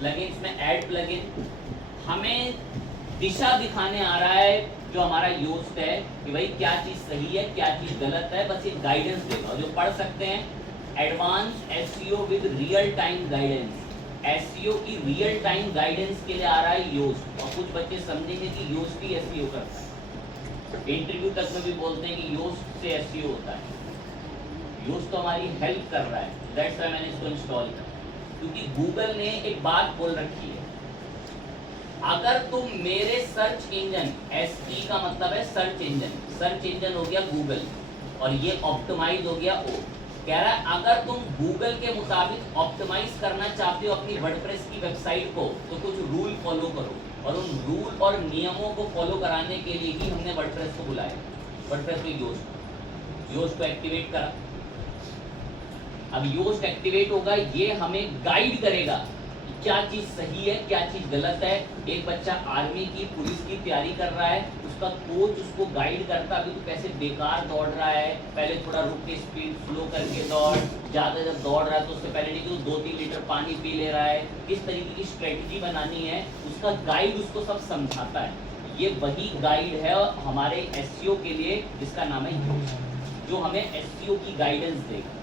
Plugins में add plugin हमें दिशा दिखाने आ रहा है जो हमारा योस्ट है कि भाई क्या चीज सही है क्या चीज गलत है, बस एक गाइडेंस देगा जो पढ़ सकते हैं। Advance SEO with real time guidance, SEO की रियल टाइम गाइडेंस के लिए आ रहा है योस्ट। और कुछ बच्चे समझेंगे कि योस्ट ही एसईओ करता है, इंटरव्यू तक में भी बोलते हैं कि योस्ट से एसईओ होता है। योस्ट तो हमारी हेल्प कर रहा है, दैट्स व्हाई मैंने इसको इंस्टॉल किया, क्योंकि गूगल ने एक बात बोल रखी है, अगर तुम मेरे सर्च इंजन, एसई का मतलब है सर्च इंजन, सर्च इंजन हो गया गूगल और ये ऑप्टिमाइज हो गया ओ। कह रहा है अगर तुम गूगल के मुताबिक ऑप्टिमाइज करना चाहते हो अपनी वर्डप्रेस की वेबसाइट को तो कुछ रूल फॉलो करो, और उन रूल और नियमों को फॉलो कराने के लिए ही हमने वर्डप्रेस को बुलाया। वर्डप्रेस को योस्ट को एक्टिवेट करा। अब योस्ट एक्टिवेट होगा, ये हमें गाइड करेगा क्या चीज सही है क्या चीज गलत है। एक बच्चा आर्मी की पुलिस की तैयारी कर रहा है, उसका कोच उसको गाइड करता है, अभी तो कैसे बेकार दौड़ रहा है, पहले थोड़ा रुक के स्पीड स्लो करके दौड़, ज्यादा जब दौड़ रहा है तो उससे पहले नहीं कि 2-3 लीटर पानी पी ले रहा है, किस तरीके की स्ट्रेटजी बनानी है, उसका गाइड उसको सब समझाता है। ये वही गाइड है हमारे एसईओ के लिए जिसका नाम है योस्ट, जो हमें एसईओ की गाइडेंस देगा।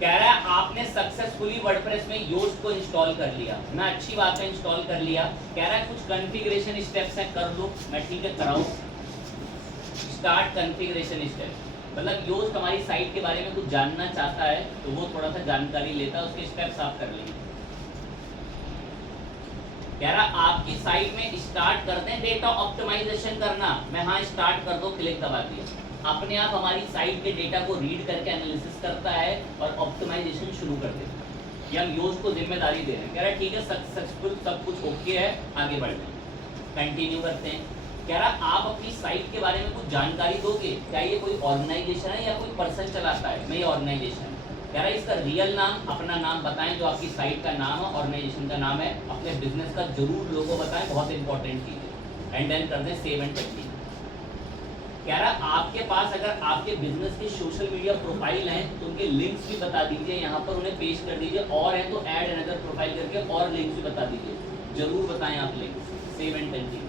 कह रहा है आपने सक्सेसफुली वर्डप्रेस में योस्ट को इंस्टॉल कर लिया, मैं अच्छी बात है इंस्टॉल कर लिया। कह रहा है कुछ कॉन्फ़िगरेशन स्टेप्स हैं कर लो, मैं ठीक है कराऊं। स्टार्ट कॉन्फ़िगरेशन स्टेप, मतलब योस्ट हमारी साइट के बारे में कुछ जानना चाहता है तो वो थोड़ा सा जानकारी लेता है, उसके स्टेप्स आप कर लेंगे। कह रहा आपकी साइट में स्टार्ट कर दें डेटा ऑप्टिमाइजेशन करना, मैं हाँ स्टार्ट कर दो, क्लिक दबा दिया। अपने आप हमारी साइट के डेटा को रीड करके एनालिसिस करता है और ऑप्टिमाइजेशन शुरू कर देता है। ये हम योस्ट को जिम्मेदारी दे रहे हैं। कह रहा है ठीक है सक्सेसफुल, सब कुछ ओके है, आगे बढ़ते हैं, कंटिन्यू करते हैं। कह रहा आप अपनी साइट के बारे में कुछ जानकारी दोगे, क्या ये कोई ऑर्गेनाइजेशन है या कोई पर्सन चलाता है। मैं ये ऑर्गेनाइजेशन है। कह रहा है इसका रियल नाम, अपना नाम बताएं जो आपकी साइट का नाम है, ऑर्गेनाइजेशन का नाम है, अपने बिजनेस का जरूर लोगो बताएं, बहुत इंपॉर्टेंट चीज है। एंड देन कर दें सेव एंड कंटिन्यू। कह रहा आपके पास अगर आपके बिजनेस की सोशल मीडिया प्रोफाइल हैं तो उनके लिंक्स भी बता दीजिए, यहाँ पर उन्हें पेश कर दीजिए, और है तो ऐड अनदर प्रोफाइल करके और लिंक्स भी बता दीजिए, जरूर बताएं आप लिंक्स। Save and continue.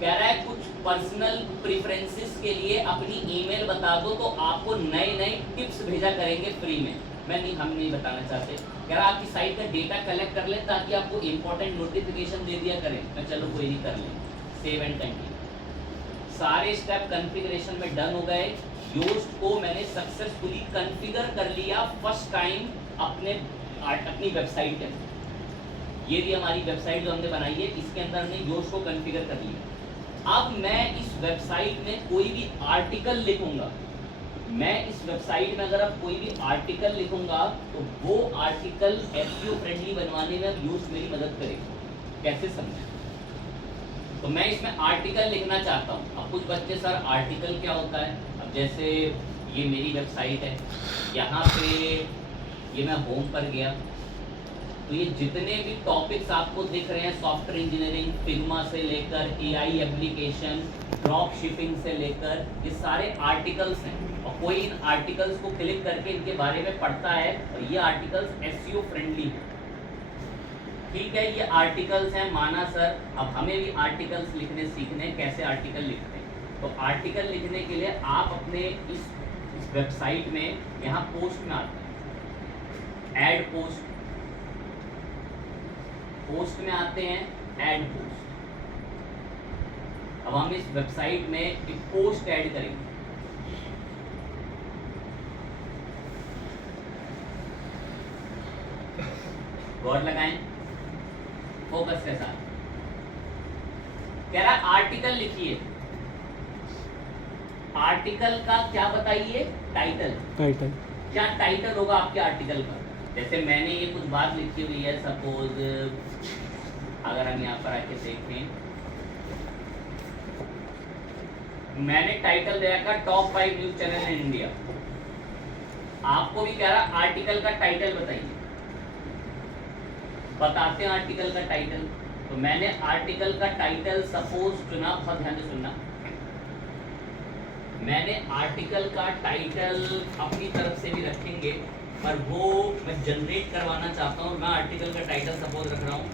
कह रहा है कुछ पर्सनल प्रेफरेंसेस के लिए अपनी ईमेल बता दो तो आपको नए नए टिप्स भेजा करेंगे फ्री में। मैं नहीं, हम नहीं बताना चाहते। कह रहा आपकी साइट का डेटा कलेक्ट कर लें ताकि आपको इंपॉर्टेंट नोटिफिकेशन दे दिया करें, मैं चलो कोई नहीं कर लें। Save and continue. सारे स्टेप कॉन्फ़िगरेशन में डन हो गए। योस्ट को मैंने सक्सेसफुली कॉन्फ़िगर कर लिया फर्स्ट टाइम अपनी वेबसाइट के अंदर। ये भी हमारी वेबसाइट जो हमने बनाई है, इसके अंदर हमने योस्ट को कॉन्फ़िगर कर लिया। अब मैं इस वेबसाइट में कोई भी आर्टिकल लिखूंगा, मैं इस वेबसाइट में अगर अब कोई भी आर्टिकल लिखूंगा तो वो आर्टिकल एसईओ फ्रेंडली बनवाने में योस्ट मेरी मदद करेगा। कैसे समझें? तो मैं इसमें आर्टिकल लिखना चाहता हूँ। अब कुछ बच्चे सर आर्टिकल क्या होता है? अब जैसे ये मेरी वेबसाइट है, यहाँ पे ये मैं होम पर गया तो ये जितने भी टॉपिक्स आपको दिख रहे हैं, सॉफ्टवेयर इंजीनियरिंग, फिग्मा से लेकर एआई एप्लीकेशन, ड्रॉप शिपिंग से लेकर, ये सारे आर्टिकल्स हैं। और कोई इन आर्टिकल्स को क्लिक करके इनके बारे में पढ़ता है और ये आर्टिकल्स एसईओ फ्रेंडली है। ठीक है, ये आर्टिकल्स हैं, माना सर। अब हमें भी आर्टिकल्स लिखने सीखने, कैसे आर्टिकल लिखते हैं। तो आर्टिकल लिखने के लिए आप अपने इस वेबसाइट में यहाँ पोस्ट में आते हैं, ऐड पोस्ट, पोस्ट में आते हैं, ऐड पोस्ट। अब हम इस वेबसाइट में एक पोस्ट ऐड करेंगे। गौर लगाएं फोकस के साथ। कह रहा आर्टिकल लिखिए। आर्टिकल का क्या बताइए? टाइटल। क्या टाइटल होगा आपके आर्टिकल का? जैसे मैंने ये कुछ बात लिखी हुई है, सपोज अगर हम यहाँ पर आके देखें, मैंने टाइटल दिया था top 5 news channel in India. आपको भी कह रहा आर्टिकल का टाइटल बताइए। बताते हैं आर्टिकल का टाइटल। तो मैंने आर्टिकल का टाइटल सपोज चुना, बहुत ध्यान से सुनना। मैंने आर्टिकल का टाइटल अपनी तरफ से भी रखेंगे, पर वो मैं जनरेट करवाना चाहता हूँ। मैं आर्टिकल का टाइटल सपोज रख रहा हूँ,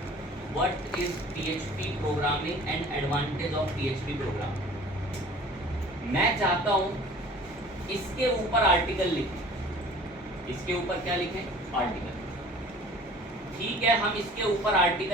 what is PHP programming and advantage of PHP program. मैं चाहता हूँ इसके ऊपर आर्टिकल लिखें। इसके ऊपर क्या लिखें? आर्टिकल। ठीक है, हम इसके ऊपर आर्टिकल